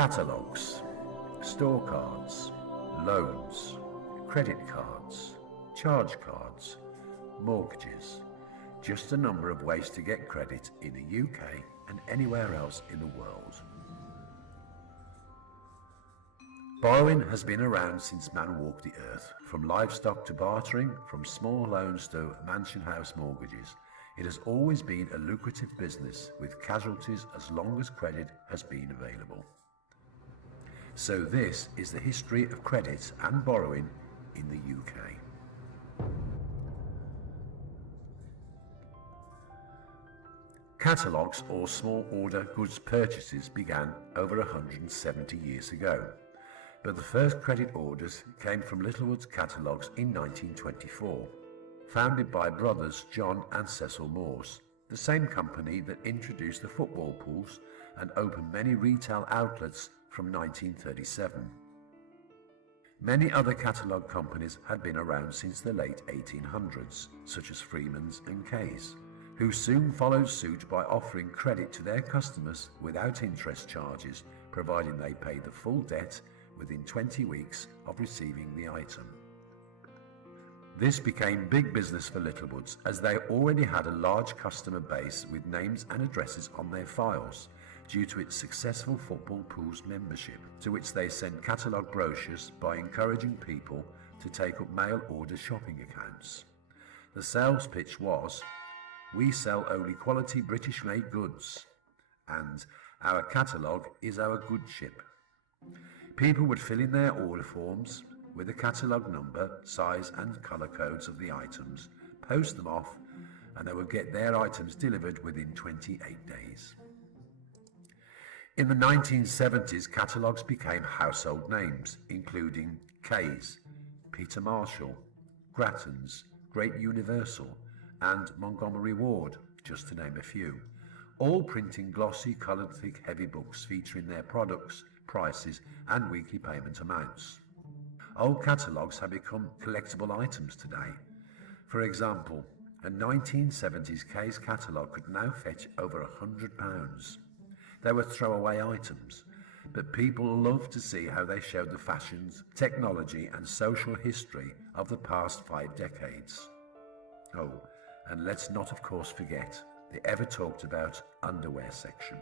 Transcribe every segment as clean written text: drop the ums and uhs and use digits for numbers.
Catalogues, store cards, loans, credit cards, charge cards, mortgages. Just a number of ways to get credit in the UK and anywhere else in the world. Borrowing has been around since man walked the earth, from livestock to bartering, from small loans to mansion house mortgages. It has always been a lucrative business with casualties as long as credit has been available. So this is the history of credit and borrowing in the UK. Catalogues or small order goods purchases began over 170 years ago, but the first credit orders came from Littlewoods Catalogues in 1924, founded by brothers John and Cecil Morse, the same company that introduced the football pools and opened many retail outlets from 1937. Many other catalogue companies had been around since the late 1800s, such as Freeman's and Kay's, who soon followed suit by offering credit to their customers without interest charges, providing they paid the full debt within 20 weeks of receiving the item. This became big business for Littlewoods, as they already had a large customer base with names and addresses on their files due to its successful football pools membership, to which they sent catalogue brochures by encouraging people to take up mail order shopping accounts. The sales pitch was, "We sell only quality British made goods," and "Our catalogue is our good ship." People would fill in their order forms with the catalogue number, size and colour codes of the items, post them off, and they would get their items delivered within 28 days. In the 1970s, catalogues became household names, including Kay's, Peter Marshall, Grattan's, Great Universal, and Montgomery Ward, just to name a few, all printing glossy, coloured, thick, heavy books featuring their products, prices, and weekly payment amounts. Old catalogues have become collectible items today. For example, a 1970s Kay's catalogue could now fetch over £100. They were throwaway items, but people love to see how they showed the fashions, technology, and social history of the past 5 decades. Oh, and let's not of course forget the ever talked about underwear section.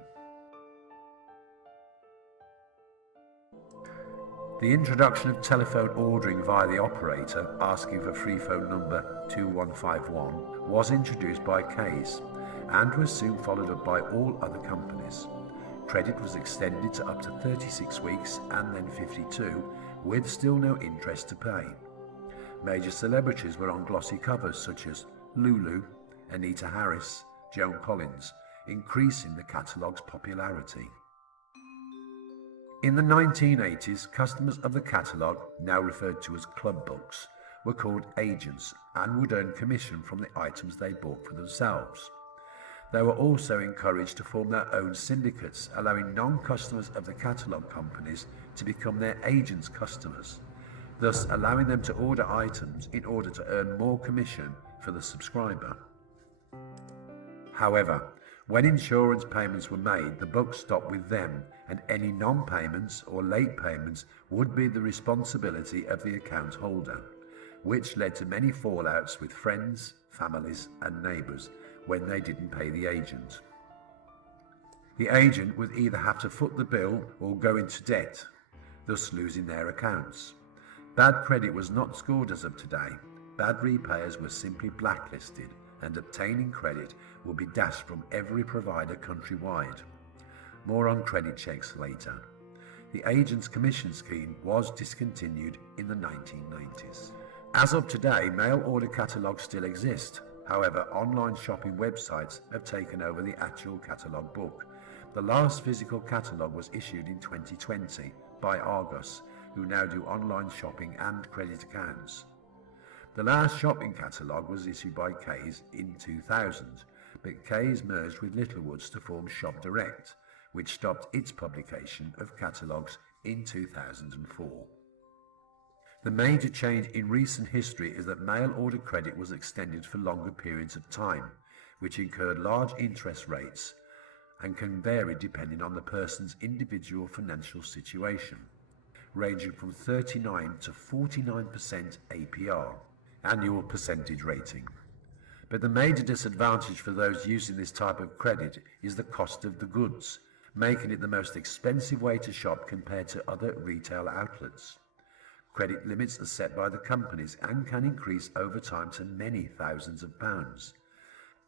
The introduction of telephone ordering via the operator asking for free phone number 2151 was introduced by Kay's and was soon followed up by all other companies. Credit was extended to up to 36 weeks and then 52, with still no interest to pay. Major celebrities were on glossy covers such as Lulu, Anita Harris, Joan Collins, increasing the catalogue's popularity. In the 1980s, customers of the catalogue, now referred to as club books, were called agents and would earn commission from the items they bought for themselves. They were also encouraged to form their own syndicates, allowing non-customers of the catalogue companies to become their agents' customers, thus allowing them to order items in order to earn more commission for the subscriber. However, when insurance payments were made, the buck stopped with them, and any non-payments or late payments would be the responsibility of the account holder, which led to many fallouts with friends, families and neighbours when they didn't pay the agent. The agent would either have to foot the bill or go into debt, thus losing their accounts. Bad credit was not scored as of today. Bad repayers were simply blacklisted, and obtaining credit will be dashed from every provider countrywide. More on credit checks later. The agent's commission scheme was discontinued in the 1990s. As of today, mail order catalogues still exist. However, online shopping websites have taken over the actual catalogue book. The last physical catalogue was issued in 2020 by Argos, who now do online shopping and credit accounts. The last shopping catalogue was issued by Kay's in 2000, but Kay's merged with Littlewoods to form Shop Direct, which stopped its publication of catalogues in 2004. The major change in recent history is that mail order credit was extended for longer periods of time, which incurred large interest rates, and can vary depending on the person's individual financial situation, ranging from 39 to 49% APR, annual percentage rating. But the major disadvantage for those using this type of credit is the cost of the goods, making it the most expensive way to shop compared to other retail outlets. Credit limits are set by the companies and can increase over time to many thousands of pounds.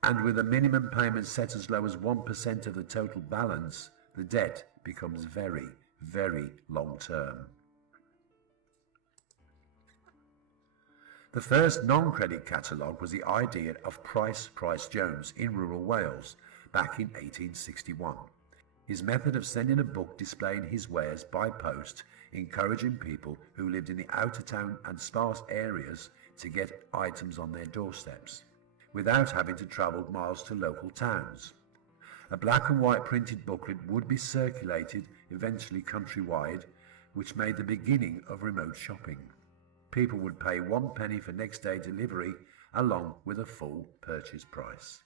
And with a minimum payment set as low as 1% of the total balance, the debt becomes very, very long term. The first non-credit catalogue was the idea of Price Jones in rural Wales back in 1861. His method of sending a book displaying his wares by post, encouraging people who lived in the outer town and sparse areas to get items on their doorsteps, without having to travel miles to local towns. A black and white printed booklet would be circulated, eventually countrywide, which made the beginning of remote shopping. People would pay 1 penny for next day delivery, along with a full purchase price.